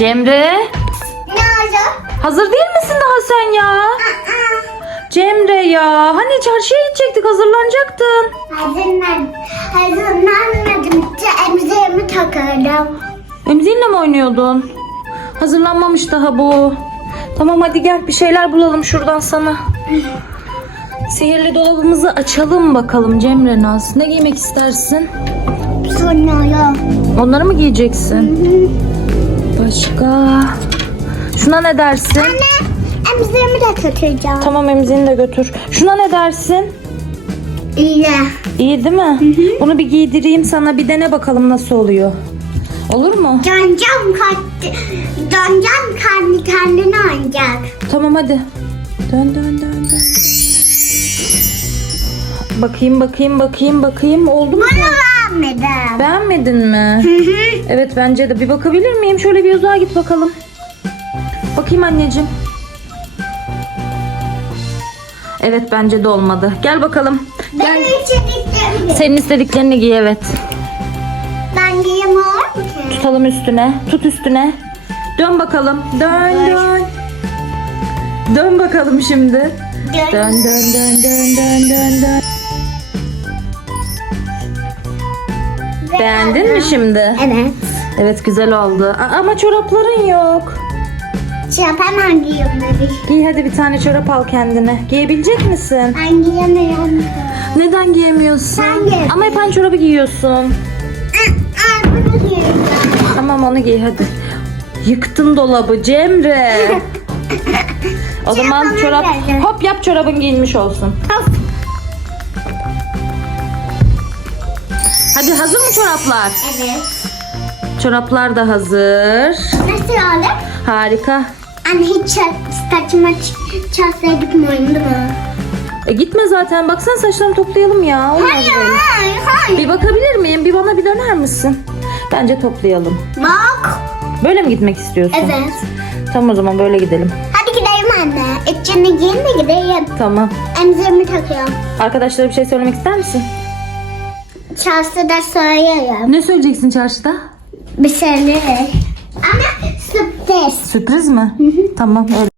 Cemre Ne oldu? hazır değil misin daha sen ya? Cemre ya hani çarşıya gidecektik hazırlanacaktın. Hazırlan, hazırlanmadım. Emziğimi takarım. Emziğinle mi oynuyordun? Hazırlanmamış daha bu. Tamam hadi gel bir şeyler bulalım şuradan sana. Sihirli dolabımızı açalım bakalım Cemre Naz. Ne giymek istersin? Sonra ya. Onları mı giyeceksin? Başka? Şuna ne dersin? Anne, emziğimi de tutacağım. Tamam emziğini de götür. Şuna ne dersin? İyi. İyi değil mi? Bunu bir giydireyim sana bir dene bakalım nasıl oluyor. Olur mu? Döneceğim kalktı. Döneceğim kendi kendine oynayacak. Tamam hadi. Dön dön dön dön. Bakayım bakayım bakayım bakayım oldu mu? Bunu vermedim. Beğenmedin mi? Hı hı. Evet bence de. Bir bakabilir miyim? Şöyle bir uzağa git bakalım. Bakayım anneciğim. Evet bence de olmadı. Gel bakalım. Ben içeceklerim. Senin istediklerini giy evet. Ben giyemiyorum ki. Tutalım üstüne. Tut üstüne. Dön bakalım. Dön dön. Dön bakalım şimdi. Dön. Dön dön dön dön dön dön Beğendin mi şimdi? Evet. Evet güzel oldu. A- ama çorapların yok. Çorap hemen giyiyorum bebiş. Giy hadi bir tane çorap al kendine. Giyebilecek misin? Ben giyemiyorum. Neden giyemiyorsun? Ben giyemiyorum. Ama hep aynı çorabı giyiyorsun. Aa, bunu giyiyorum. Tamam onu giy hadi. Yıktın dolabı Cemre. o zaman çorap hop yap çorabın giyinmiş olsun. Of. Hadi hazır mı çoraplar? Evet. Çoraplar da hazır. Nasıl oldu? Harika. Anne hiç saçıma ç- çalsaydık mı oyundu mu? E gitme zaten. Baksana saçlarını toplayalım ya. Olmaz Hayır, böyle. hayır, hayır. Bir bakabilir miyim? Bir bana bir döner misin? Bence toplayalım. Bak. Böyle mi gitmek istiyorsun? Evet. Tamam o zaman böyle gidelim. Hadi gidelim anne. İçini giyin de gidelim. Tamam. Emziğimi takıyorum. Arkadaşlara bir şey söylemek ister misin? Çarşıda söylüyorum. Ne söyleyeceksin çarşıda? Bir şeyler. Ama sürpriz. Sürpriz mi? Tamam öyle.